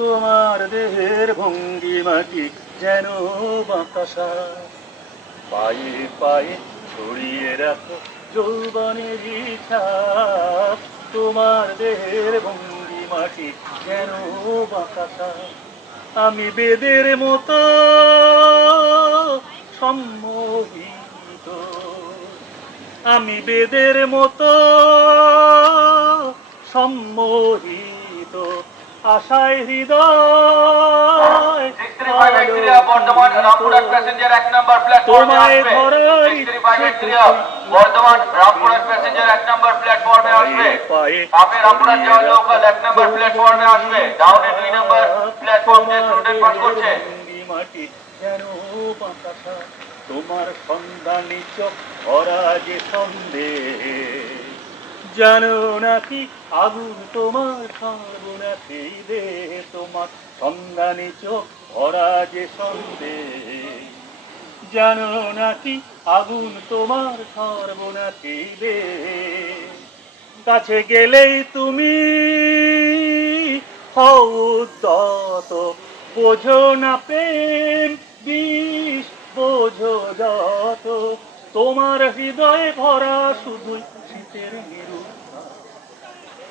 তোমার দেহের ভঙ্গিমাটি যেন বাতাসা, পায়ে পায়ে ছড়িয়ে রাখো যৌবনের ছাপ। তোমার দেহের ভঙ্গিমাটি যেন বাতাসা, আমি বেদের মতো সম্মোহিত, আমি বেদের মতো সম্মোহিত, আশায় হৃদয় বর্ধমান রামপুরহাট প্যাসেঞ্জার 1 নম্বর প্ল্যাটফর্মে আসবে। 65 বর্ধমান রামপুরহাট প্যাসেঞ্জার 1 নম্বর প্ল্যাটফর্মে আসবে। আপনি রামপুরহাট যাওয়ার লোকাল 1 নম্বর প্ল্যাটফর্মে আসবে। ডাউনে 2 নম্বর প্ল্যাটফর্ম দিয়ে স্টুডেন্ট পাস করছে। মাটি যেন বাতাসা, তোমার সন্ধানী চোখ ভরা যে সন্দেহ, জানো নাকি আগুন তোমার সর্বনাশী দেহ। তোমার সন্ধানী চোখ ভরা যে সন্দেহ, জানো নাকি আগুন তোমার সর্বনাশী দেহ। কাছে গেলেই তুমি হও উদ্ধত, বোঝো না প্রেম বিষ, বোঝো যত। তোমার হৃদয়ে ভরা শুধুই শীতের নিরুদ্ধা,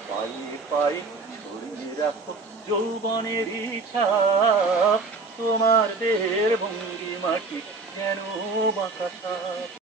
পায়ে পায়ে ছড়িয়ে রাখো যৌবনের ছাপ। তোমার দেহের ভঙ্গিমাটি যেন বাতাসা।